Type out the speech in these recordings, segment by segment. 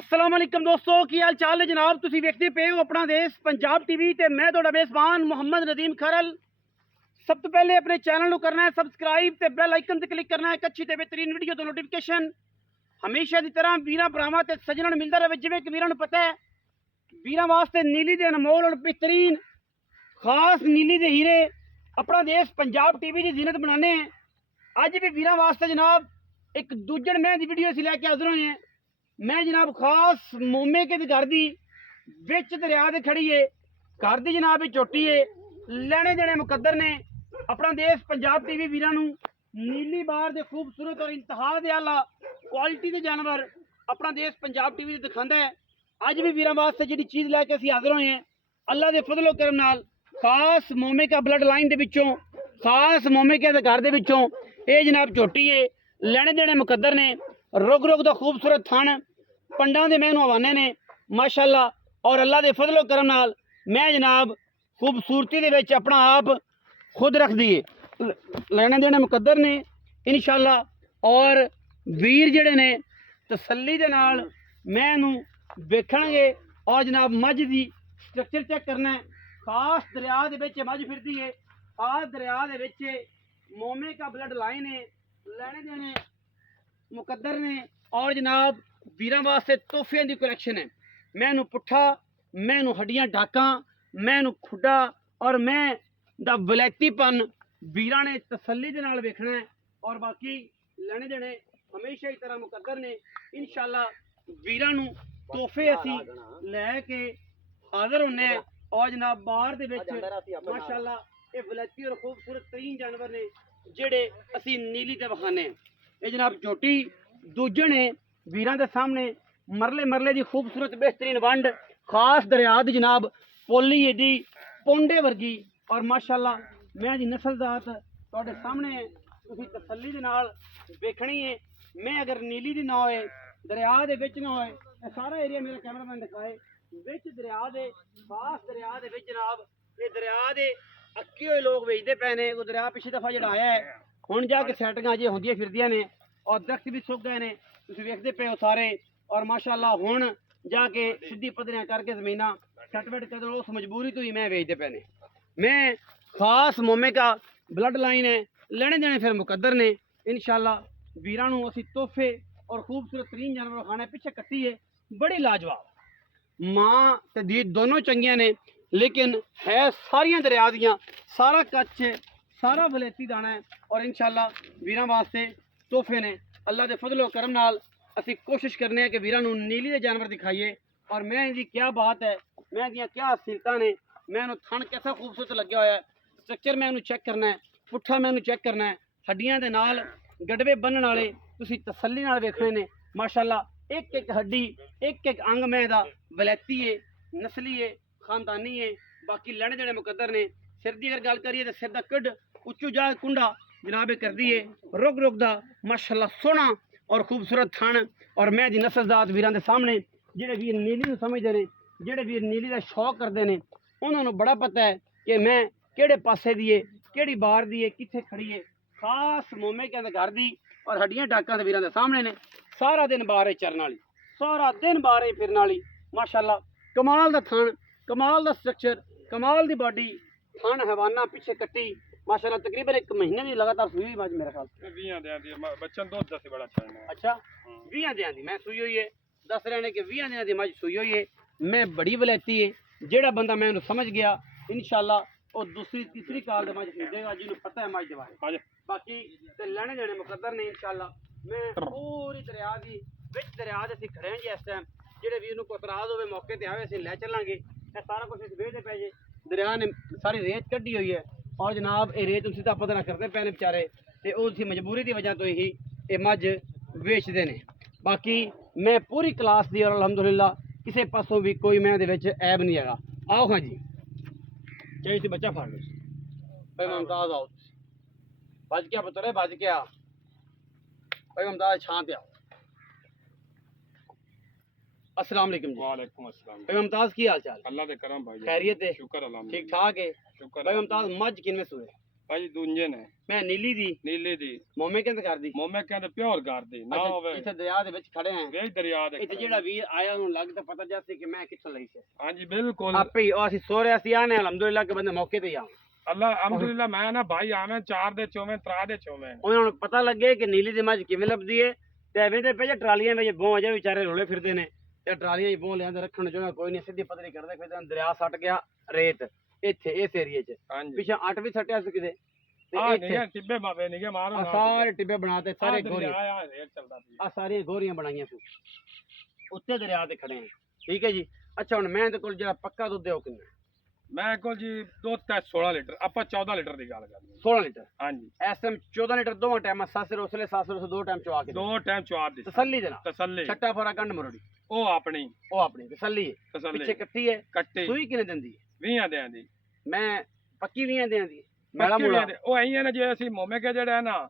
अस्सलाम वालेकुम दोस्तों की हाल चाल है जनाब। तुसी वेखदे पे हो अपना देश पंजाब टीवी ते मैं तुहाडा मेज़बान मोहम्मद नदीम खरल। सब तो पहले अपने चैनल को करना है सबसक्राइब ते बेल आइकन ते क्लिक करना है एक अच्छी ते बेहतरीन वीडियो तो नोटिफिकेशन हमेशा की तरह वीरां भरावां ते सज्जणां मिलता रहे। जिवें कि वीरां नूं पता है वीरां वास्ते नीली दे अनमोल और बेहतरीन खास नीली दे हीरे अपना देश पंजाब टीवी की जीनत बनाने हैं। अज भी वीरां वास्ते जनाब एक दूजण मैं दी वीडियो असीं लैके हाज़र होए हैं। मैं जनाब खास मोमे के घर दी बिच दरिया दे खड़ी है। घर दी जनाब चोटी है। लैने देने मुकद्दर ने अपना देश पंजाब टीवी वीरां नूं नीली बार दे खूबसूरत और इंतहा दे आला क्वालिटी के जानवर अपना देश पंजाब टीवी दिखाता है। अज भी वीरां वास्ते जी चीज़ लैके असीं हाज़र होए हैं अल्लाह के फजलो करम नाल। खास मोमे का ब्लड लाइन दे विचों खास मोमे के घर दे विचों ये जनाब चोटी है। लैने देने मुकद्दर ने रुग रुग दा खूबसूरत थण पंडा दे मैनू हवाने ने माशाअल्लाह। और अल्लाह के फजलो करम नाल मैं जनाब खूबसूरती दे विच अपना आप खुद रख दिए लेने देने मुकद्दर ने इंशाअल्लाह। और वीर जड़े ने तसल्ली दे नाल मैनू वेखणगे और जनाब मझ दी स्ट्रक्चर चेक करना है। खास दरिया दे विच मझ फिरदी है। खास दरिया दे विच मोमे का ब्लड लाइन है। लेने देने मुकद्दर ने और जनाब वीरां वास्ते तोहफियां की कलैक्शन है। मैनू पुट्ठा मैनू हड्डियां डाका मैनू खुडा और मैं दा वलैतीपन वीरां ने तसल्ली दे नाल वेखना है। और बाकी लेने देने हमेशा की तरह मुकद्दर ने इंशाअल्लाह। वीरां नू तोहफे असी लैके हाज़र होने और जनाब बाहर दे विच माशाअल्लाह ये वलैती और खूबसूरत तरीन जानवर ने जेड़े असी नीली ते विखाने। ये जनाब चोटी दूजण है वीरां दे सामने मरले मरले की खूबसूरत बेहतरीन वंड खास दरिया दी जनाब पोली एडी पोंडे वर्गी और माशाअल्लाह मैं दी नस्लजात तुहाडे सामने है। तुसीं तसल्ली दे नाल वेखणी है। मैं अगर नीली दी ना होए दरिया दे विच ना होए सारा एरिया मेरा कैमरामैन दिखाए विच दरिया दे खास दरिया दे विच जनाब ये दरिया दे अक्के हुए लोग वेचते पे ने। वो दरिया पिछली दफा जो आया है हुण जाके सैटिंगां अजे होंदियां फिरदियां ने और दरख्त भी सुक गए ने तुसीं वेखदे पे हो सारे। और माशाअल्लाह हुण जाके सीधी पद्धरियां करके जमीना सैटमेंट कर उस मजबूरी तो ही मैं वेचते पे ने। मैं खास मोमे का ब्लड लाइन है लेने देने फिर मुकद्दर ने इंशाअल्लाह। वीरां नूं असीं तोहफे और खूबसूरत तरीन जानवर खाने पिछे कट्टी है बड़ी लाजवाब। माँ ते दी दोनों चंगियां ने लेकिन है सारियां दरिया दियां सारा कच्छ है सारा वलेती दाना है। और इंशाअल्लाह वीरां वास्ते तोहफे ने अल्लाह के फजलो करम नाल असी कोशिश करने कि वीरां नूं नीली दे जानवर दिखाइए। और मैं इनकी क्या बात है मैं दियां क्या हसीलतां ने मैं थन कैसा खूबसूरत लग्या होया है। स्ट्रक्चर मैं चेक करना है पुट्ठा मैं चेक करना है हड्डियां दे नाल गड़वे बनने वाले तुसीं तसल्ली नाल वेखने ने माशाअल्लाह। एक एक हड्डी एक एक अंग मैं दा वलैती है नस्ली है खानदानी है। बाकी लैने देने मुकद्दर ने सिर की अगर गल करिए तो सिर का कड उच्चू जा कुंडा जनाब कर दी है रुग रुग दा माशाअल्लाह सोहना और खूबसूरत थन। और मैं दी नस्लजात वीरां दे सामने जेडे वीर नीली नूं समझदे ने जेडे वीर नीली का शौक करते हैं उन्होंने बड़ा पता है कि मैं किहड़े पासे दी है किहड़ी बार दी है कित्थे खड़ी है। खास मोमे के घर दी और हड्डियां टाकां दे वीरां दे सामने ने सारा दिन बाहर है चरन वाली सारा दिन बाहर है फिरन वाली माशाअल्लाह। कमाल दा थन कमाल दा स्ट्रक्चर कमाल दी बॉडी थन हवाना पिछे कट्टी माशाअल्लाह। तकरीबन एक महीने की लगातार सुई मज मेरे ख्याल बच्चन दूध दस बड़ा अच्छा 20 दिनों की मैं सुई हुई है। दस रहे ने कि 20 दिनों की मज सुई हुई है। मैं बड़ी वलैती है जेड़ा बंदा मैं समझ गया इंशाअल्लाह वो दूसरी तीसरी काल दे मज खरीदेगा जिन्होंने पता है मज दे बारे। बाकी ते लेने देने मुकद्दर ने इंशाअल्लाह। मैं पूरी दरिया की बिच दरिया दे खड़े हैं जी इस टाइम जेडे वीर नूं कोई इतराज होवे मौके ते आवे असीं लै चलांगे। ये सारा कुछ इस वेह दे पै जे दरिया ने सारी रेत कड्ढी हुई है और जनाब ये रेत उसी पता ना करते पे ने बेचारे ते उसी मजबूरी की वजह तो ही ये मज वेचते ने। बाकी मैं पूरी क्लास दी और अलहमदुलिल्लाह किसी पासों भी कोई मैं ऐब नहीं है। आओ हाँ जी चाहिए बच्चा फाड़ लो भाई मुमताज आओ बज गया पुत्र बज गया भाई मुमताज छां ते आओ। अस्सलाम वालेकुम जी। वालेकुम अस्सलाम भाई मुमताज की हाल चाल अल्लाह दे करम भाई खैरियत है शुक्र अल्लाह ठीक ठाक है। शुक्र भाई मुमताज मज किनमें सुए ਭਾਜੀ ਦੂੰਜੇ ਨੇ ਮੈਂ ਨੀਲੀ ਦੀ ਨੀਲੇ ਦੀ ਮੋਮੇ ਕਹਿੰਦੇ ਕਰਦੀ ਮੋਮੇ ਕਹਿੰਦੇ ਪਿਓਰ ਕਰਦੀ ਨਾ ਹੋਵੇ ਇੱਥੇ ਦਰਿਆ ਦੇ ਵਿੱਚ ਖੜੇ ਆਂ ਵੇਖ ਦਰਿਆ ਦੇ ਇੱਥੇ ਜਿਹੜਾ ਵੀਰ ਆਇਆ ਉਹਨੂੰ ਲੱਗਦਾ ਪਤਾ ਜੈਸੇ ਕਿ ਮੈਂ ਕਿੱਥੋਂ ਲਈ ਸੀ ਹਾਂਜੀ ਬਿਲਕੁਲ ਆਪੇ ਹੀ ਉਹ ਅਸੀਂ ਸੋ ਰਿਆ ਸੀ ਆਨੇ ਅਲਹਮਦੁਲਿਲਾ ਕੇ ਬੰਦੇ ਮੌਕੇ ਤੇ ਹੀ ਆ ਅੱਲਾ ਅਲਹਮਦੁਲਿਲਾ ਮੈਂ ਨਾ ਭਾਈ ਆਵੇਂ 4 ਦੇ ਚੋਵੇਂ 3 ਦੇ ਚੋਵੇਂ ਉਹਨਾਂ ਨੂੰ ਪਤਾ ਲੱਗੇ ਕਿ ਨੀਲੀ ਦੀ ਮੱਝ ਕਿਵੇਂ ਲੱਭਦੀ ਏ ਤੇ ਐਵੇਂ ਦੇ ਪਏ ਟਰਾਲੀਆਂ ਵਿੱਚ ਬੋਂ ਅਜੇ ਵਿਚਾਰੇ ਰੋਲੇ ਫਿਰਦੇ ਨੇ ਤੇ ਟਰਾਲੀਆਂ 'ਚ ਬੋਂ ਲਿਆਂਦੇ ਰੱਖਣ ਨੂੰ ਜੋ ਕੋਈ ਨਹੀਂ ਸਿੱਧੀ ਪਤਲੀ ਕਰਦੇ ਫਿਰ ਦਰਿਆ ਸੱਟ ਗਿਆ ਰੇਤ ਇੱਥੇ ਇਸ ਏਰੀਏ 'ਚ ਹਾਂਜੀ ਪਿੱਛੇ 8 ਵੀ ਸੱਟਿਆ ਸੀ ਕਿਤੇ ਤੇ ਆ ਇੱਥੇ ਨਹੀਂ ਟਿੱਬੇ ਬਾਬੇ ਨਹੀਂ ਮਾਰੋ ਆਹ ਸਾਰੇ ਟਿੱਬੇ ਬਣਾਤੇ ਸਾਰੇ ਗੋਰੀਆਂ ਆ ਰੇਟ ਚੱਲਦਾ ਪਿਆ ਆ ਸਾਰੀਆਂ ਗੋਰੀਆਂ ਬਣਾਈਆਂ ਸੀ ਉੱਤੇ ਦਰਿਆ ਤੇ ਖੜੇ ਆ ਠੀਕ ਹੈ ਜੀ ਅੱਛਾ ਹੁਣ ਮੈਂ ਤੇ ਕੋਲ ਜਿਹੜਾ ਪੱਕਾ ਦੁੱਧ ਹੈ ਉਹ ਕਿੰਨਾ ਮੈਂ ਕੋਲ ਜੀ ਦੁੱਧ ਤਾਂ 16 ਲੀਟਰ ਆਪਾਂ 14 ਲੀਟਰ ਦੀ ਗੱਲ ਕਰਦੇ 16 ਲੀਟਰ ਹਾਂਜੀ ਇਸ ਟਾਈਮ 14 ਲੀਟਰ ਦੋਵਾਂ ਟਾਈਮਾਂ ਸਾਸਰ ਉਸਲੇ ਦੋ ਟਾਈਮ ਚਵਾ ਕੇ ਦੋ ਟਾਈਮ ਚਵਾਰ ਦੀ ਤਸੱਲੀ ਦੇ ਨਾਲ ਤਸੱਲੀ ਛੱਟਾ ਫੋਰਾ ਕੰਡ ਮਰੋੜੀ ਉਹ ਆਪਣੀ ਉਹ ਆਪਣੀ ਤਸੱਲੀ ਹੈ ਤਸੱਲੀ ਪਿੱਛੇ ਕੱਟੀ ਹੈ ਕੱਟੀ ਸੂਈ ਕਿਨੇ ਦਿੰਦੀ ਹੈ 20 ਦਿਆਂ ਦੀ ਮੈਂ ਪੱਕੀ 20 ਦਿਆਂ ਦੀ ਮੈਲਾ ਪੱਕੀ ਮੂਲਾ ਵੀਆਂ ਦੇ। ਉਹ ਐਂ ਹੈ ਨਾ ਜੇ ਅਸੀਂ ਮੋਮੇ ਕੇ ਜਿਹੜਾ ਹੈ ਨਾ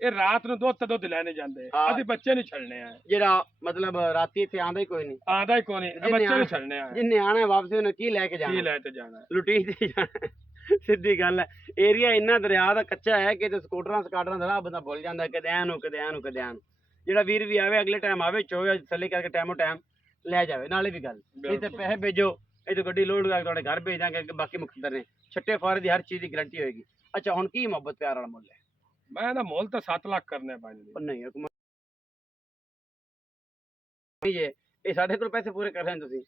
ਇਹ ਰਾਤ ਨੂੰ ਦੁੱਧ ਲੈਣੇ ਜਾਂਦੇ ਹਾਂ। ਅਸੀਂ ਬੱਚੇ ਨਹੀਂ ਛੱਡਣੇ ਆ ਜਿਹੜਾ ਮਤਲਬ ਰਾਤੀ ਇੱਥੇ ਆਂਦਾ ਹੀ ਕੋਈ ਨਹੀਂ ਆਂਦਾ ਹੀ ਕੋਈ ਨਹੀਂ ਜਿੰਨੇ ਬੱਚੇ ਆਉਣਾ- ਨਹੀਂ ਛੱਡਣੇ ਆ ਜਿੰਨੇ ਆਣਾ ਵਾਪਸ ਉਹਨੇ ਕੀ ਲੈ ਕੇ ਕੀ ਜਾਣਾ ਲੈ ਤੇ ਜਾਣਾ ਲੁੱਟੀ ਤੇ ਜਾਣਾ ਸਿੱਧੀ ਗੱਲ ਹੈ ਏਰੀਆ ਇੰਨਾ ਦਰਿਆ ਦਾ ਕੱਚਾ ਹੈ ਕਿ ਤੇ ਸਕੂਟਰਾਂ ਸਕਾਟਰਾਂ ਦਾ ਰਾਹ ਬੰਦਾ ਭੁੱਲ ਜਾਂਦਾ ਕਦੇ ਐਂ ਨੂੰ ਕਦੇ ਐਂ ਨੂੰ ਕਦੇ ਐਂ ਨੂੰ ਜਿਹੜਾ ਵੀਰ ਵੀ ਆਵੇ ਅਗਲੇ ਟਾਈਮ ਆਵੇ ਚੋਵੇ ਥੱਲੇ ਕਰਕੇ ਟਾਈਮੋ ਟਾਈਮ ਲੈ ਜਾਵੇ ਨਾਲੇ ਵੀ ਗੱਲ ਨਹੀਂ ਤੇ ਪੈਸੇ ਭੇਜੋ ਇਹ ਤੋਂ ਗੱਡੀ ਲੋਡ ਕਰਕੇ ਤੁਹਾਡੇ ਘਰ ਭੇਜ ਦਾਂਗੇ ਬਾਕੀ ਮੁਕੱਦਰ ਨੇ ਛੱਟੇ ਫਾਰੇ ਦੀ ਹਰ ਚੀਜ਼ ਦੀ ਗਾਰੰਟੀ ਹੋਏਗੀ ਅੱਛਾ ਹੁਣ ਕੀ ਮੁਹੱਬਤ ਪਿਆਰ ਵਾਲਾ ਮੁੱਲ ਹੈ ਮੈਂ ਨਾ ਮੁੱਲ ਤਾਂ 7 ਲੱਖ ਕਰਨੇ ਪੈਣੇ ਪਰ ਨਹੀਂ ਹੁਕਮ ਇਹ ਸਾਡੇ ਕੋਲ ਪੈਸੇ ਪੂਰੇ ਕਰ ਰਹੇ ਨੇ ਤੁਸੀਂ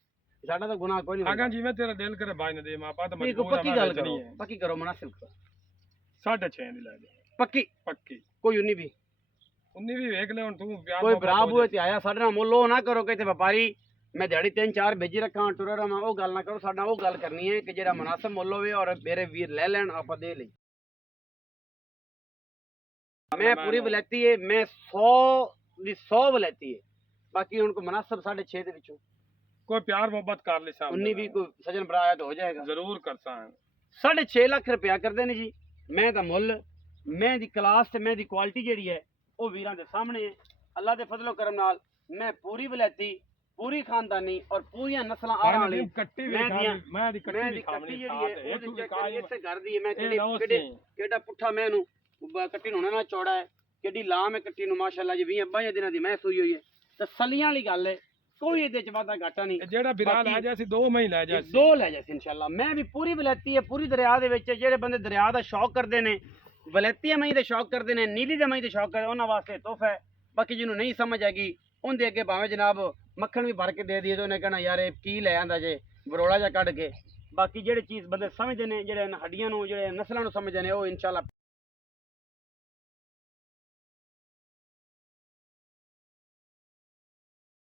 ਸਾਡਾ ਤਾਂ ਗੁਨਾਹ ਕੋਈ ਨਹੀਂ ਆਗਾ ਜਿਵੇਂ ਤੇਰਾ ਦਿਲ ਕਰੇ ਬਾਈ ਨੇ ਦੇ ਮਾਂ ਪਾ ਤਾਂ ਠੀਕ ਮਜਬੂਰ ਪੱਕੀ ਗੱਲ ਕਰੋ ਪੱਕੀ ਕਰੋ ਮੁਨਾਸਿਬ ਕਰੋ 6.5 ਦੀ ਲੈ ਦੇ ਪੱਕੀ ਪੱਕੀ ਕੋਈ ਉਨੀ ਵੀ ਉਨੀ ਵੀ ਵੇਖ ਲੈ ਹੁਣ ਤੂੰ ਪਿਆਰ ਕੋਈ ਮੁਹੱਬਤ ਭਰਾ ਹੋ ਬੂਏ ਤੇ ਆਇਆ ਸਾਡੇ ਨਾਲ ਮੁੱਲ ਉਹ ਨਾ ਕਰੋ ਕਿ ਇੱਥੇ ਵਪਾਰੀ ਮੈਂ ਦਿਹਾੜੀ 3-4 ਭੇਜੀ ਰੱਖਾਂ ਟੁਰੇ ਰਵਾਂ ਉਹ ਗੱਲ ਨਾ ਕਰੋ ਸਾਡਾ ਉਹ ਗੱਲ ਕਰਨੀ ਹੈ ਕਿ ਜਿਹੜਾ ਮੁਨਾਸਿਬ ਮੁੱਲ ਹੋਵੇ ਔਰ ਮੇਰੇ ਵੀਰ ਲੈ ਲੈਣ ਆਪਾਂ ਦੇ ਲਈ ਮੈਂ ਪੂਰੀ ਵਲੈਤੀ ਹੈ ਮੈਂ 100 ਦੀ 100 ਵਲੈਤੀ ਹੈ ਬਾਕੀ ਹੁਣ ਕੋ ਮੁਨਾਸਿਬ 6.5 ਦੇ ਵਿੱਚੋਂ ਕੋਈ ਪਿਆਰ ਮੁਹੱਬਤ ਕਰ ਲੈ ਸਾਹਮਣੇ 19 ਵੀ ਕੋਈ ਸਜਣ ਭਰਾ ਆਇਆ ਤਾਂ ਹੋ ਜਾਏਗਾ ਜ਼ਰੂਰ ਕਰਸਾਂ 6.5 ਲੱਖ ਰੁਪਇਆ ਕਰਦੇ ਨੇ ਜੀ ਮੈਂ ਦਾ ਮੁੱਲ ਮੈਂ ਦੀ ਕਲਾਸ ਤੇ ਮੈਂ ਦੀ ਕੁਆਲਿਟੀ ਜਿਹੜੀ ਹੈ ਉਹ ਵੀਰਾਂ ਦੇ ਸਾਹਮਣੇ ਹੈ ਅੱਲਾ ਦੇ ਫਜ਼ਲੋ ਕਰਮ ਨਾਲ ਮੈਂ ਪੂਰੀ ਵਲੈਤੀ ਪੂਰੀ ਖਾਨਦਾਨੀ ਔਰ ਪੂਰੀਆਂ ਨਸਲਾਂ ਆਉਣ ਵਾਲੀ ਕੱਟੀ ਮੈਂ ਦੀਆਂ ਮੈਂ ਦੀ ਮੈਂ ਦੀ ਕੱਟੀ ਜਿਹੜੀ ਹੈ ਉਹਦੀ ਚੱਕਰ ਇਸੇ ਘਰ ਦੀ ਹੈ ਮੈਂ ਕਿਹੜਾ ਪੁੱਠਾ ਮੈਂ ਇਹਨੂੰ ਕੱਟੀ ਨੂੰ ਨਾ ਚੌੜਾ ਹੈ ਕਿਹੜੀ ਲਾਮ ਹੈ ਕੱਟੀ ਨੂੰ ਮਾਸ਼ਾਅੱਲਾ ਜੀ 20 ਦਿਨਾਂ ਦੀ ਮੈਂ ਸੂਈ ਹੋਈ ਹੈ ਤਸੱਲੀਆਂ ਵਾਲੀ ਗੱਲ ਹੈ ਕੋਈ ਇਹਦੇ ਚ ਵਾਧਾ ਘਾਟਾ ਨਹੀਂ ਜਿਹੜਾ ਬਿਰਾ ਲੈ ਜਾ ਸੀ 2 ਮਹੀਨੇ ਲੈ ਜਾ ਸੀ 2 ਲੈ ਜਾ ਸੀ ਇਨਸ਼ਾਅੱਲਾ ਮੈਂ ਵੀ ਪੂਰੀ ਵਲੈਤੀ ਹੈ ਪੂਰੀ ਦਰਿਆ ਦੇ ਵਿੱਚ ਜਿਹੜੇ ਬੰਦੇ ਦਰਿਆ ਦਾ ਸ਼ੌਕ ਕਰਦੇ ਨੇ ਵਲੈਤੀਆਂ ਮਈ ਦੇ ਸ਼ੌਕ ਕਰਦੇ ਨੇ ਨੀਲੀ ਦੇ ਮਈ ਦੇ ਸ਼ੌਕ ਕਰਦੇ ਉਹਨਾਂ ਵਾਸਤੇ ਤੋਹਫਾ ਹੈ ਬਾਕੀ ਜਿਹਨੂੰ ਨਹੀਂ ਸਮਝ ਆਏਗੀ ਉਹਦੇ ਅੱਗੇ ਭਾਵੇਂ ਜਨਾਬ ਮੱਖਣ ਵੀ ਭਰ ਕੇ ਦੇ ਦਈਏ ਤੇ ਉਹਨੇ ਕਹਿਣਾ ਯਾਰ ਇਹ ਕੀ ਲੈ ਆਂਦਾ ਜੇ ਬਰੋਲਾ ਜਿਹਾ ਕੱਢ ਕੇ ਬਾਕੀ ਜਿਹੜੇ ਚੀਜ਼ ਬੰਦੇ ਸਮਝਦੇ ਨੇ ਜਿਹੜੇ ਹੱਡੀਆਂ ਨੂੰ ਜਿਹੜੇ ਨਸਲਾਂ ਨੂੰ ਸਮਝਦੇ ਨੇ ਉਹ ਇਨਸ਼ਾਅੱਲਾ